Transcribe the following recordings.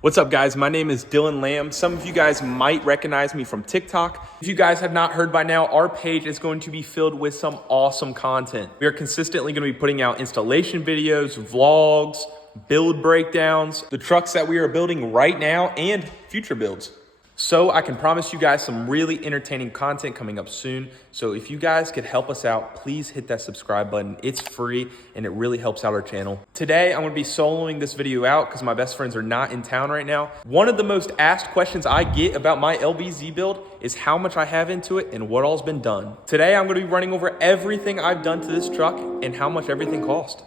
What's up guys, my name is Dylan Lamb. Some of you guys might recognize me from TikTok. If you guys have not heard by now, our page is going to be filled with some awesome content. We are consistently going to be putting out installation videos, vlogs, build breakdowns, the trucks that we are building right now and future builds. So I can promise you guys some really entertaining content coming up soon. So if you guys could help us out, please hit that subscribe button. It's free and it really helps out our channel. Today, I'm gonna be soloing this video out because my best friends are not in town right now. One of the most asked questions I get about my LBZ build is how much I have into it and what all's been done. Today, I'm gonna be running over everything I've done to this truck and how much everything cost.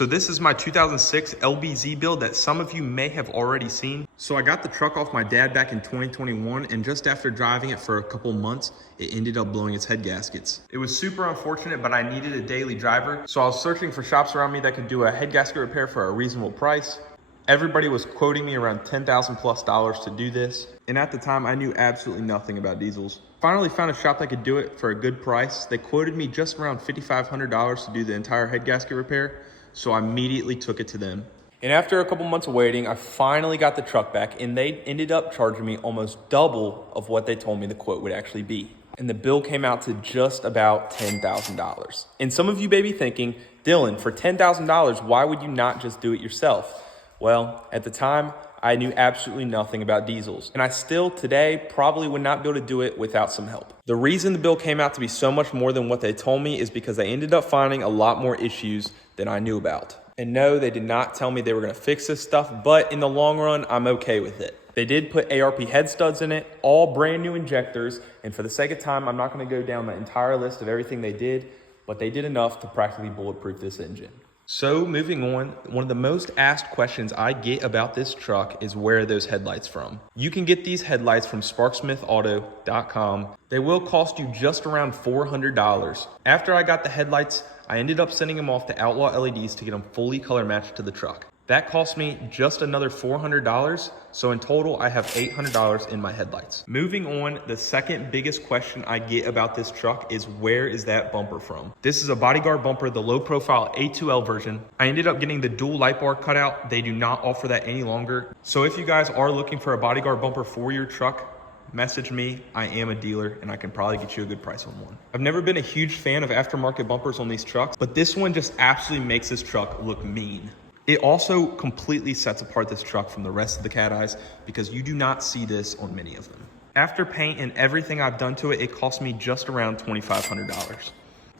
So this is my 2006 LBZ build that some of you may have already seen. So I got the truck off my dad back in 2021, and just after driving it for a couple months, it ended up blowing its head gaskets. It was super unfortunate, but I needed a daily driver. So I was searching for shops around me that could do a head gasket repair for a reasonable price. Everybody was quoting me around $10,000+ to do this. And at the time, I knew absolutely nothing about diesels. Finally found a shop that could do it for a good price. They quoted me just around $5,500 to do the entire head gasket repair. So I immediately took it to them. And after a couple months of waiting, I finally got the truck back, and they ended up charging me almost double of what they told me the quote would actually be. And the bill came out to just about $10,000. And some of you may be thinking, Dylan, for $10,000, why would you not just do it yourself? Well, at the time, I knew absolutely nothing about diesels. And I still today probably would not be able to do it without some help. The reason the bill came out to be so much more than what they told me is because they ended up finding a lot more issues than I knew about. And no, they did not tell me they were gonna fix this stuff, but in the long run, I'm okay with it. They did put ARP head studs in it, all brand new injectors. And for the sake of time, I'm not gonna go down the entire list of everything they did, but they did enough to practically bulletproof this engine. So moving on, one of the most asked questions I get about this truck is where are those headlights from? You can get these headlights from sparksmithauto.com. They will cost you just around $400. After I got the headlights, I ended up sending them off to Outlaw LEDs to get them fully color matched to the truck. That cost me just another $400, so in total I have $800 in my headlights. Moving on, the second biggest question I get about this truck is where is that bumper from? This is a bodyguard bumper, the low profile A2L version. I ended up getting the dual light bar cutout. They do not offer that any longer. So if you guys are looking for a bodyguard bumper for your truck, message me. I am a dealer and I can probably get you a good price on one. I've never been a huge fan of aftermarket bumpers on these trucks, but this one just absolutely makes this truck look mean. It also completely sets apart this truck from the rest of the Cateyes because you do not see this on many of them. After paint and everything I've done to it, it cost me just around $2,500.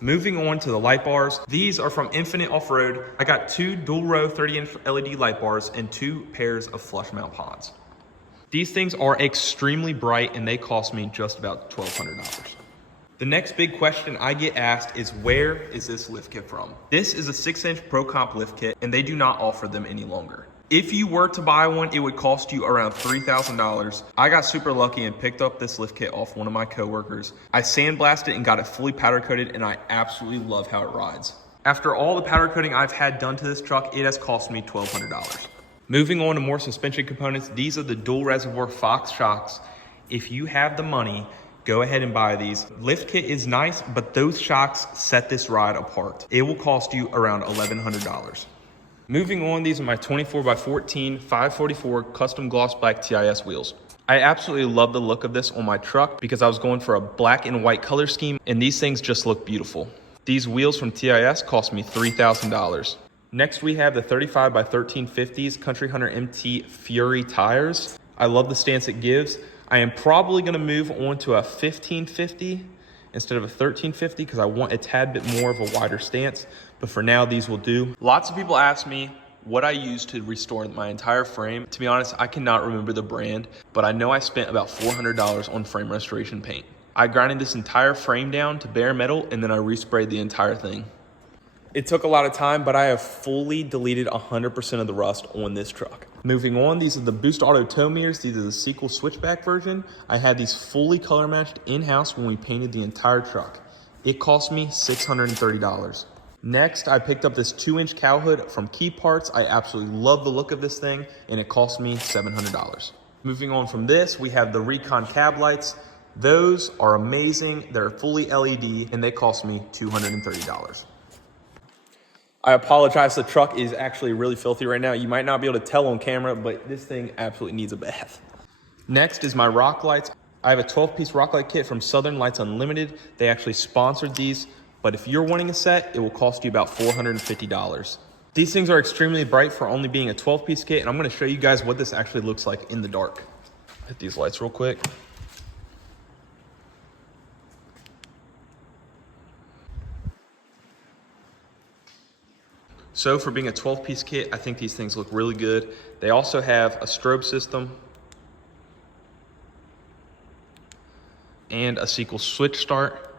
Moving on to the light bars. These are from Infinite Off-Road. I got two dual row 30-inch LED light bars and two pairs of flush mount pods. These things are extremely bright and they cost me just about $1,200. The next big question I get asked is where is this lift kit from? This is a 6-inch Pro Comp lift kit and they do not offer them any longer. If you were to buy one, it would cost you around $3,000. I got super lucky and picked up this lift kit off one of my coworkers. I sandblasted it and got it fully powder coated and I absolutely love how it rides. After all the powder coating I've had done to this truck, it has cost me $1,200. Moving on to more suspension components, these are the dual reservoir Fox shocks. If you have the money, go ahead and buy these. Lift kit is nice, but those shocks set this ride apart. It will cost you around $1,100. Moving on, these are my 24x14 544 custom gloss black TIS wheels. I absolutely love the look of this on my truck because I was going for a black and white color scheme and these things just look beautiful. These wheels from TIS cost me $3,000. Next, we have the 35x1350s Country Hunter MT Fury tires. I love the stance it gives. I am probably gonna move on to a 1550 instead of a 1350 because I want a tad bit more of a wider stance, but for now, these will do. Lots of people ask me what I used to restore my entire frame. To be honest, I cannot remember the brand, but I know I spent about $400 on frame restoration paint. I grinded this entire frame down to bare metal and then I resprayed the entire thing. It took a lot of time, but I have fully deleted 100% of the rust on this truck. Moving on, these are the Boost Auto tow mirrors. These are the sequel switchback version. I had these fully color matched in-house when we painted the entire truck. It cost me $630. Next, I picked up this 2-inch cowl hood from Key Parts. I absolutely love the look of this thing, and it cost me $700. Moving on from this, we have the Recon cab lights. Those are amazing. They're fully LED, and they cost me $230. I apologize, the truck is actually really filthy right now. You might not be able to tell on camera, but this thing absolutely needs a bath. Next is my rock lights. I have a 12-piece rock light kit from Southern Lights Unlimited. They actually sponsored these, but if you're wanting a set, it will cost you about $450. These things are extremely bright for only being a 12-piece kit, and I'm gonna show you guys what this actually looks like in the dark. Hit these lights real quick. So for being a 12-piece kit, I think these things look really good. They also have a strobe system and a sequel switch start.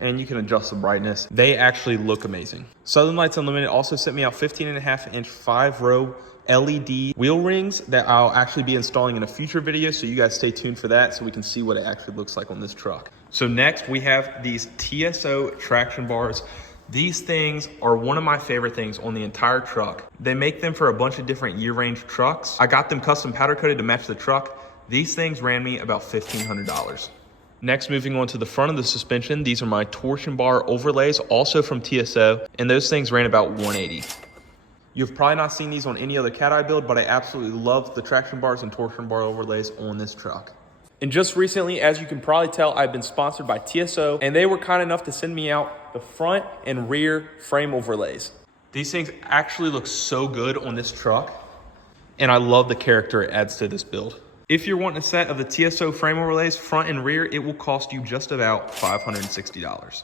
And you can adjust the brightness. They actually look amazing. Southern Lights Unlimited also sent me out 15.5-inch 5-row LED wheel rings that I'll actually be installing in a future video, so you guys stay tuned for that so we can see what it actually looks like on this truck. So next we have these TSO traction bars. These things are one of my favorite things on the entire truck. They make them for a bunch of different year range trucks. I got them custom powder coated to match the truck. These things ran me about $1,500. Next, moving on to the front of the suspension, these are my torsion bar overlays, also from TSO, and those things ran about $180. You've probably not seen these on any other Cateye build, but I absolutely love the traction bars and torsion bar overlays on this truck. And just recently, as you can probably tell, I've been sponsored by TSO, and they were kind enough to send me out the front and rear frame overlays. These things actually look so good on this truck, and I love the character it adds to this build. If you're wanting a set of the TSO frame overlays, front and rear, it will cost you just about $560.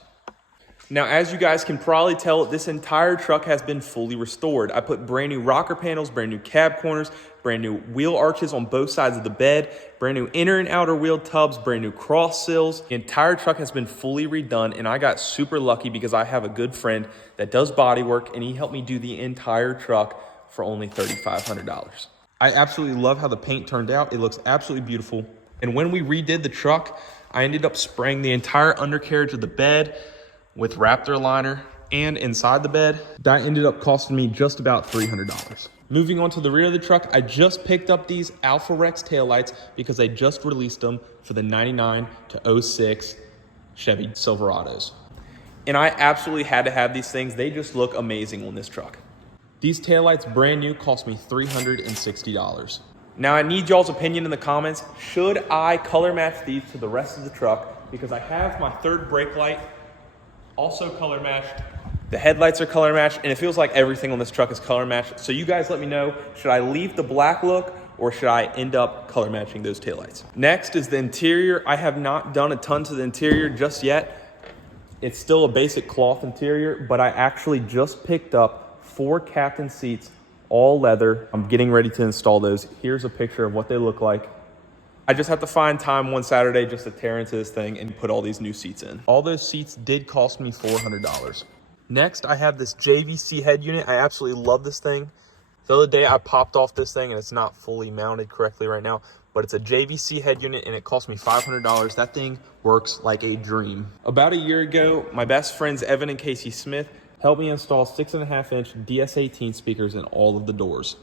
Now, as you guys can probably tell, this entire truck has been fully restored. I put brand new rocker panels, brand new cab corners, brand new wheel arches on both sides of the bed, brand new inner and outer wheel tubs, brand new cross sills. The entire truck has been fully redone, and I got super lucky because I have a good friend that does bodywork, and he helped me do the entire truck for only $3,500. I absolutely love how the paint turned out. It looks absolutely beautiful. And when we redid the truck, I ended up spraying the entire undercarriage of the bed with Raptor liner and inside the bed. That ended up costing me just about $300. Moving on to the rear of the truck, I just picked up these Alpha Rex taillights because they just released them for the 99 to 06 Chevy Silverados. And I absolutely had to have these things. They just look amazing on this truck. These taillights, brand new, cost me $360. Now I need y'all's opinion in the comments. Should I color match these to the rest of the truck? Because I have my third brake light also color matched. The headlights are color matched, and it feels like everything on this truck is color matched. So you guys let me know, should I leave the black look or should I end up color matching those taillights? Next is the interior. I have not done a ton to the interior just yet. It's still a basic cloth interior, but I actually just picked up 4 captain seats, all leather. I'm getting ready to install those. Here's a picture of what they look like. I just have to find time one Saturday just to tear into this thing and put all these new seats in. All those seats did cost me $400. Next, I have this JVC head unit. I absolutely love this thing. The other day I popped off this thing and it's not fully mounted correctly right now, but it's a JVC head unit and it cost me $500. That thing works like a dream. About a year ago, my best friends Evan and Casey Smith helped me install 6.5-inch DS18 speakers in all of the doors.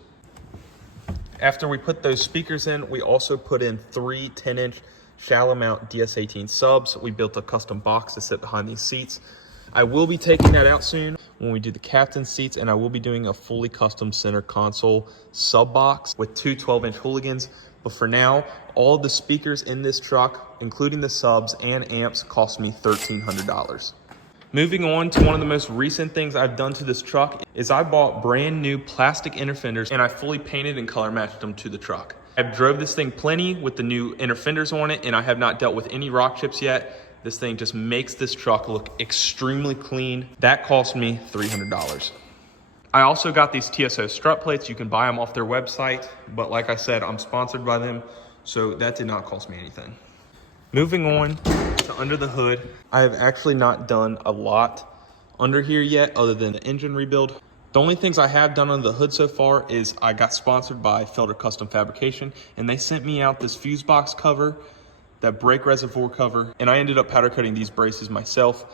After we put those speakers in, we also put in 3 10-inch shallow mount DS18 subs. We built a custom box to sit behind these seats. I will be taking that out soon when we do the captain seats, and I will be doing a fully custom center console sub box with 2 12-inch hooligans. But for now, all of the speakers in this truck, including the subs and amps, cost me $1,300. Moving on to one of the most recent things I've done to this truck is I bought brand new plastic inner fenders and I fully painted and color matched them to the truck. I've drove this thing plenty with the new inner fenders on it, and I have not dealt with any rock chips yet. This thing just makes this truck look extremely clean. That cost me $300. I also got these TSO strut plates. You can buy them off their website, but like I said, I'm sponsored by them, so that did not cost me anything. Moving on to under the hood, I have actually not done a lot under here yet other than the engine rebuild. The only things I have done under the hood so far is I got sponsored by Felder Custom Fabrication, and they sent me out this fuse box cover, that brake reservoir cover, and I ended up powder coating these braces myself.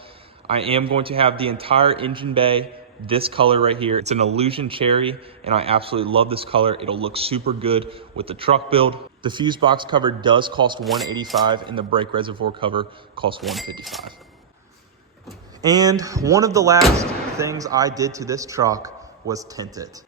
I am going to have the entire engine bay this color right here. It's an Illusion Cherry, and I absolutely love this color. It'll look super good with the truck build. The fuse box cover does cost $185, and the brake reservoir cover costs $155. And one of the last things I did to this truck was tint it.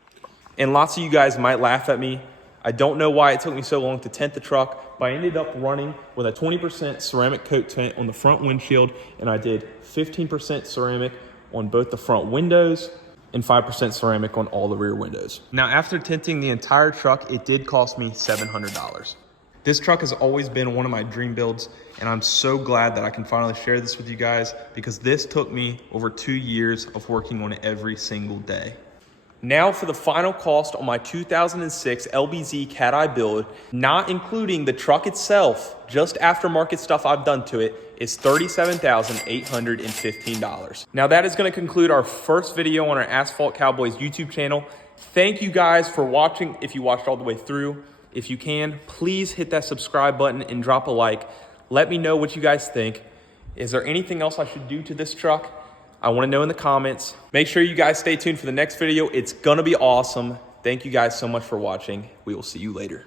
And lots of you guys might laugh at me. I don't know why it took me so long to tint the truck, but I ended up running with a 20% ceramic coat tint on the front windshield, and I did 15% ceramic on both the front windows and 5% ceramic on all the rear windows. Now, after tinting the entire truck, it did cost me $700. This truck has always been one of my dream builds, and I'm so glad that I can finally share this with you guys, because this took me over 2 years of working on it every single day. Now for the final cost on my 2006 LBZ Cateye build, not including the truck itself, just aftermarket stuff I've done to it, is $37,815. Now that is going to conclude our first video on our Asphalt Cowboys YouTube channel. Thank you guys for watching. If you watched all the way through, if you can, please hit that subscribe button and drop a like. Let me know what you guys think. Is there anything else I should do to this truck? I want to know in the comments. Make sure you guys stay tuned for the next video. It's going to be awesome. Thank you guys so much for watching. We will see you later.